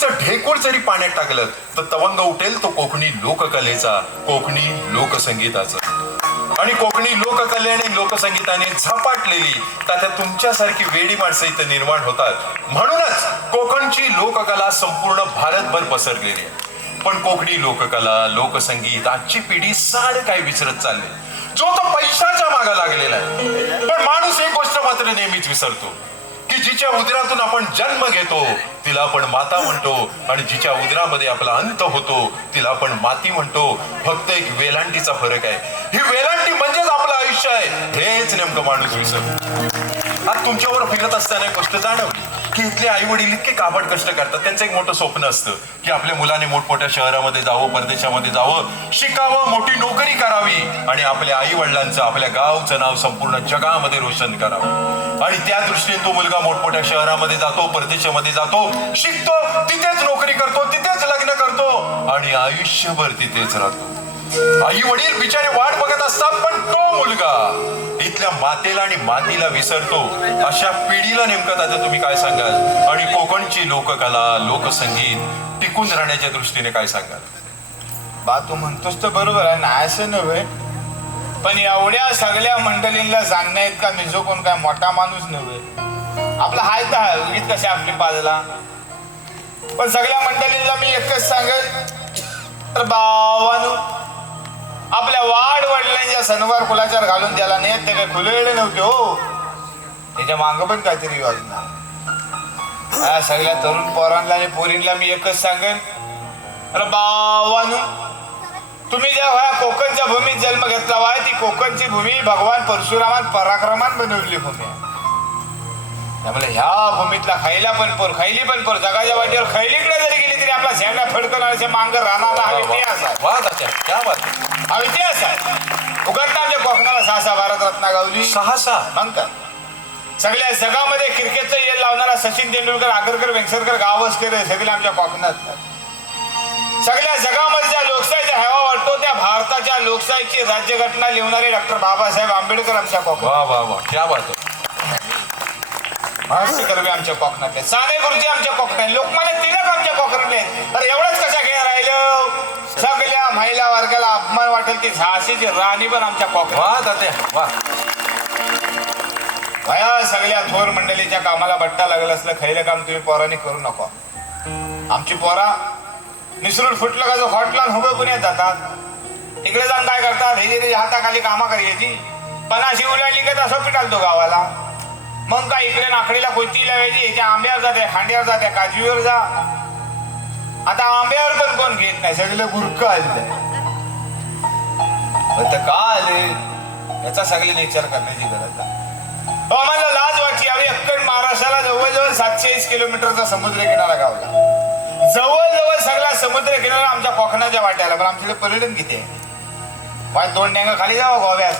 तुमचं ढेकूळ जरी पाण्यात टाकलं तर तवंग उठेल तो कोकणी लोककलेचा, कोकणी लोकसंगीताचा. आणि कोकणी लोककले आणि लोकसंगीताने झपाटलेली तात्या तुमच्यासारखी वेडी माणसं इथं निर्माण होतात. म्हणूनच कोकणची लोककला संपूर्ण भारतभर पसरलेली आहे. पण कोकणी लोककला, लोकसंगीत आजची पिढी साड काय विसरत चालली, जो तो पैशाच्या मागे लागलेला आहे. पण माणूस एक गोष्ट मात्र नेहमीच विसरतो की जिच्या उदरातून आपण जन्म घेतो तिला आपण माता म्हणतो, आणि जिच्या उदरामध्ये आपला अंत होतो तिला आपण माती म्हणतो. फक्त एक वेलांटीचा फरक आहे. ही वेलांटी म्हणजेच आपलं आयुष्य आहे, हेच नेमकं माणूस विसरतो. आज तुमच्यावर फिरत असताना एक गोष्ट जाणवली की इथले आई वडील इतके काबाड कष्ट करतात. त्यांचं एक मोठं स्वप्न असतं की आपल्या मुलाने मोठमोठ्या शहरामध्ये जावं, परदेशामध्ये जावं, शिकावं, मोठी नोकरी करावी आणि आपल्या आई वडिलांचं, आपल्या गावचं नाव संपूर्ण जगामध्ये रोशन करावं. आणि त्या दृष्टीने तो मुलगा मोठमोठ्या शहरामध्ये जातो, परदेशामध्ये जातो, शिकतो, तिथेच नोकरी करतो, तिथेच लग्न करतो आणि आयुष्यभर तिथेच राहतो. आई वडील बिचारे वाट बघत असतात, पण तो मुलगा इथल्या मातेला आणि मातीला विसरतो. अशा पिढीला नेमकं आता तुम्ही काय सांगाल? आणि कोकणची लोककला, लोकसंगीत टिकून राहण्याच्या दृष्टीने काय सांगाल? बा तू म्हणतोस तर बरोबर आहे ना, असं नव्हे, पण एवढ्या सगळ्या मंडळींना सांगण्यात का मी जो कोण काय मोठा माणूस नव्हे. आपला हाय तर हाय, उगीच कसे आपली पाजला. पण सगळ्या मंडळींना मी एकच सांगेन, तर बावानो आपल्या वाढ वडिलांच्या सणवार कुलाचार घालून त्याला नेत ते काही खुलेले नव्हते हो. त्याच्या मागं पण काहीतरी योजना. या सगळ्या तरुण पोरांना आणि पोरींना मी एकच सांगेन, अरे बावानो तुम्ही जेव्हा कोकणच्या भूमीत जन्म घेतला वाय, ती कोकणची भूमी भगवान परशुरामान पराक्रमान बनवली भूमी आहे. त्यामुळे ह्या भूमीतला खैली पण पोर जगाच्या वाटेवर खैलीकडे जरी गेली तरी आपला झेंडा फडकवण्याचे मांग राहणारा हा इतिहास आहे. उघडता आमच्या कोकणाला 6 भारतरत्ना गावली. 6 मग का सगळ्या जगामध्ये क्रिकेटचं येल लावणारा सचिन तेंडुलकर, आगरकर, वेंगसरकर, गावस्कर सगळे आमच्या कोकणात. सगळ्या जगामध्ये ज्या लोकशाहीचा हेवा वाटतो त्या भारताच्या लोकशाहीची राज्यघटना लिहणारे डॉक्टर बाबासाहेब आंबेडकर आमच्या कोकणात. कर्वे आमच्या कोकणातले, साने गुरुजी आमच्या कोकणात, लोकमान्य टिळक आमच्या कोकणातले. तर एवढंच कशा घेऊन राहिलं, सगळ्या महिला वर्गाला अपमान वाटेल ती झाशीची राणी पण आमच्या कोकणात. भया सगळ्या थोर मंडळीच्या कामाला बट्टा लागलं असलं खैलं काम तुम्ही पोरांनी करू नको. आमची पोरा निसरून फुटलं का जो हॉटला उभं पुण्यात जातात, तिकडे जाऊन काय करतात, हे हाताखाली कामा करायची. पणाशी उलाली का तसं पिटालतो गावाला. मग काय इकडे नाकडीला कोयती लावायची, याच्या आंब्यावर जाते, खांड्यावर जाते, काजवीवर जा. आता आंब्यावर पण कोण घेत नाही, सगळे गुरक आले. का आले याचा सगळ्यांनी विचार करण्याची गरज आहे. आम्हाला लाज वाटली यावेळी अक्कड महाराष्ट्राला जवळजवळ 720 किलोमीटरचा समुद्र किनारा गावला. जवळजवळ सगळा समुद्र किनारा आमच्या कोकणाच्या वाट्याला. पण आमच्याकडे पर्यटन किती आहे? 2 डेंगा खाली जावं गोव्यात.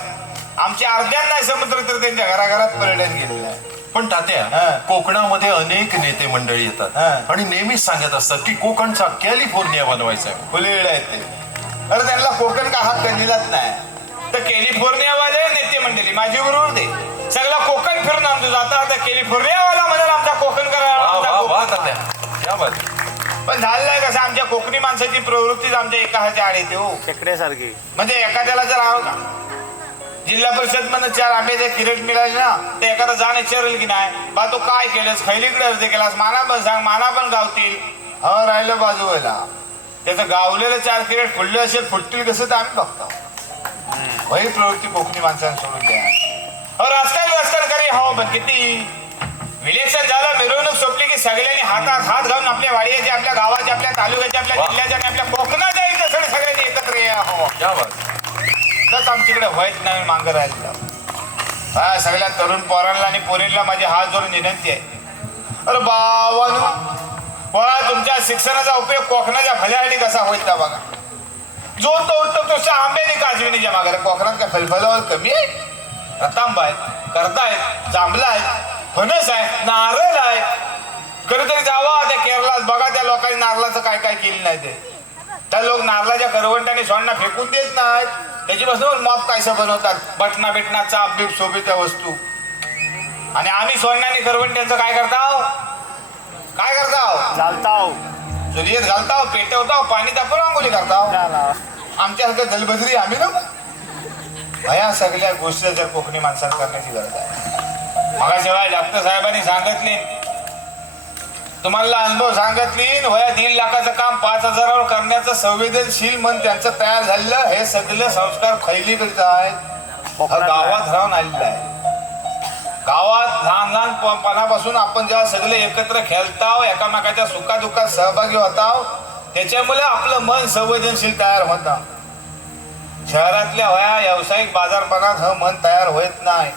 आमच्या अर्ध्यात नाही समुद्र तर त्यांच्या घराघरात पर्यटन गेलेलं आहे. पण तात्या कोकणामध्ये अनेक नेते मंडळी येतात आणि नेहमीच सांगत असतात की कोकणचा कॅलिफोर्निया बनवायचा आहे. फुलेड आहेत ते. अरे त्यांना कोकण का हात कणीलाच नाही. तर कॅलिफोर्नियावाले नेते मंडळी माझी बरोबर दे सगळा कोकण फिरून आमचं जाता. तर कॅलिफोर्नियावाला म्हणून आमचा कोकण करा. पण झालंय कसं, आमच्या कोकणी माणसाची प्रवृत्तीच आमच्या एका ह्याच्या आड येते हो, खेकड्यासारखी. म्हणजे एखाद्याला जर जिल्हा परिषद मध्ये 4 आंब्याचे किरेट मिळाले ना, तर एखादा जाण विचारेल की नाही बा तू काय केलंस, खैलीकडे अर्ज केलास, माना पण सांग, माना पण गावतील. राहिलं बाजूला त्याचं गावलेलं 4 किरेट फुडले असेल, फुटतील कसं तर आम्ही बघतो. वही प्रवृत्ती कोकणी माणसाने सोडून द्या. राजकारण करी हो, पण किती इलेक्शन झालं, मिरवणूक सोपली की सगळ्यांनी हातात हात घालून आपल्या वाडीचे, आपल्या गावाचे, आपल्या तालुक्याचे, आपल्या जिल्ह्याच्या आणि आपल्या कोकणाच्या इथं सगळ्यांनी एकत्र या हो. आमच्याकडे व्हायच नाही मागं राहिलं. सगळ्या तरुण पोरांना आणि पोरींना माझी हात जोडून विनंती आहे, अरे बाबा तुमच्या शिक्षणाचा उपयोग कोकणाच्या भल्यासाठी कसा होईल त्या बघा. जो तो उठतो तशा आंब्याने काजविनीच्या मागे. कोकणात काय फलफलावर कमी आहे? रतांबा आहे, करता आहे, जांभला आहे, फणस आहे, नारळ आहे. कधीतरी जावा त्या केरळात बघा, त्या लोकांनी नारळाचं काय काय केलं नाही ते. त्या लोक नारळाच्या करवंटाने सोडणं फेकून देत नाहीत, त्याच्यापासून मॉप कायसं बनवतात, बटना बिटना चाप बीप सोबीच्या वस्तू. आणि आम्ही सोडण्याने करवंट्यांचं काय करताव, चालताव. चुलीत घालताव, पेटवताव, पाणी तापवून आंघोळी करताव. आमच्यासारखं दलबदरी आम्ही ना ह्या सगळ्या गोष्टी जर कोकणी माणसाला करण्याची गरज आहे. मगाशिवाय डॉक्टर साहेबांनी सांगितले, तुम्हाला अनुभव सांगितली, वया 1.5 लाखाचं काम 5,000वर करण्याचं संवेदनशील मन त्यांचं तयार झालेलं. हे सगळं संस्कार खैलीकडचं आहे, गावात राहून आलेलं आहे. गावात लहान लहानपणापासून आपण जेव्हा सगळे एकत्र खेळताव, एकामेकाच्या सुखादुःखात सहभागी होताव, त्याच्यामुळे आपलं मन संवेदनशील तयार होता. शहरातल्या वया व्यावसायिक बाजारपणात हे मन तयार होत नाही.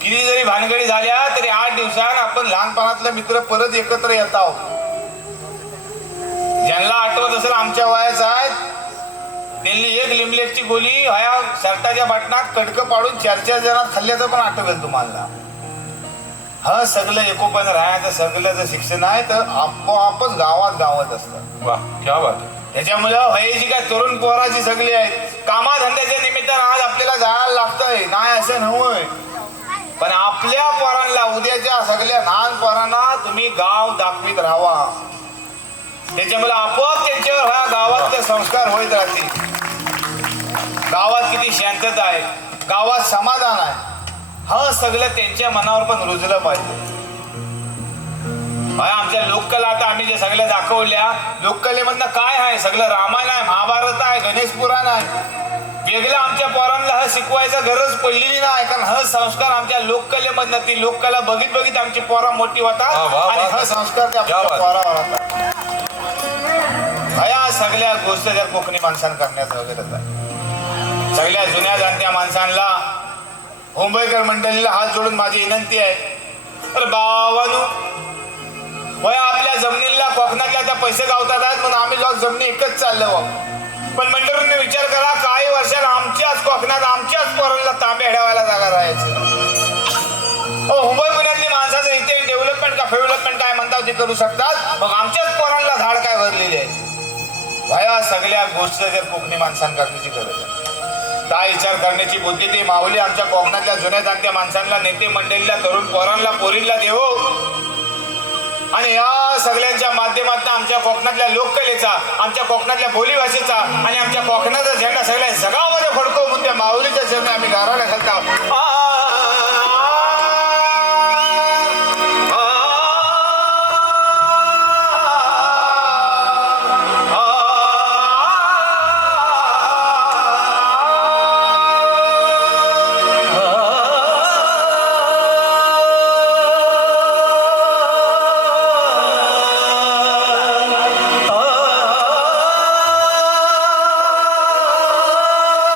किती जरी भानगडी झाल्या तरी 8 दिवसांत आपण लहानपणातले मित्र परत एकत्र येताव. ज्यांना आठवत असेल आमच्या वयाचं आहे, त्यांनी एक लिमलेटची गोळी ह्या शर्टाच्या बटनात कडकं पाडून 4-4 जणात खाल्ल्याचं पण आठवेल तुम्हाला. हा सगळं एकोपण राहायचं सगळं जर शिक्षण आहे तर आपोआपच गावात असतं. वा क्या बात. त्याच्यामुळे वयाची काय तरुण पोराची सगळी आहेत, कामाधंद्याच्या निमित्तानं आज आपल्याला जायला लागतंय, नाही असं नव्हे. पण आपल्या पोरांना, उद्याच्या सगळ्या लहान पोरांना तुम्ही गाव दाखवीत राहावा. त्याच्यामुळे आपोआप त्यांच्यावर ह्या गावातले संस्कार होत राहतील. गावात किती शांतता आहे, गावात समाधान आहे, हा सगळं त्यांच्या मनावर पण रुजलं पाहिजे. आमच्या लोककला आता आम्ही जे सगळ्या दाखवल्या, लोककलेमधनं काय आहे, सगळं रामायण आहे, महाभारत आहे, गणेश पुराण आहे. वेगळं आमच्या पोरांना हा शिकवायचा गरज पडलेली नाही, कारण हा संस्कार आमच्या लोककलेमधनं, ती लोककला बघित आमची पोरं मोठी होतात आणि हा संस्कार त्या पोरावर होतात. ह्या सगळ्या गोष्टी जर कोकणी माणसानं करण्याचं गरज आहे. सगळ्या जुन्या जाणत्या माणसांना, मुंबईकर मंडळीला हात जोडून माझी विनंती आहे, तर बाबांनो वया आपल्या जमिनीला कोकणातल्या त्या पैसे गावतात आहेत म्हणून आम्ही लोक जमिनी एकच चाललो. पण मंडळींनी विचार करा, काही वर्षात आमच्याच कोकणात आमच्याच पोरांना तांबे हेडवायला जागा राहायची. मुंबई पुण्यातली माणसाचं इथे डेव्हलपमेंट का फेव्हलपमेंट काय म्हणतात ते करू शकतात, मग आमच्याच पोरांना झाड काय भरलेली आहे. वया सगळ्या गोष्टी जर कोकणी माणसांना करण्याची गरज आहे. काय विचार करण्याची बुद्धी ती माऊली आमच्या कोकणातल्या जुन्या जाणत्या माणसांना, नेते मंडळीला, तरुण पोरांना, पोरींना देवो. आणि या सगळ्यांच्या माध्यमातून आमच्या कोकणातल्या लोककलेचा, आमच्या कोकणातल्या बोलीभाषेचा आणि आमच्या कोकणाचा झेंडा सगळ्या जगामध्ये फडकवून त्या माऊलीच्या चरणी आम्ही गाराला घालतो.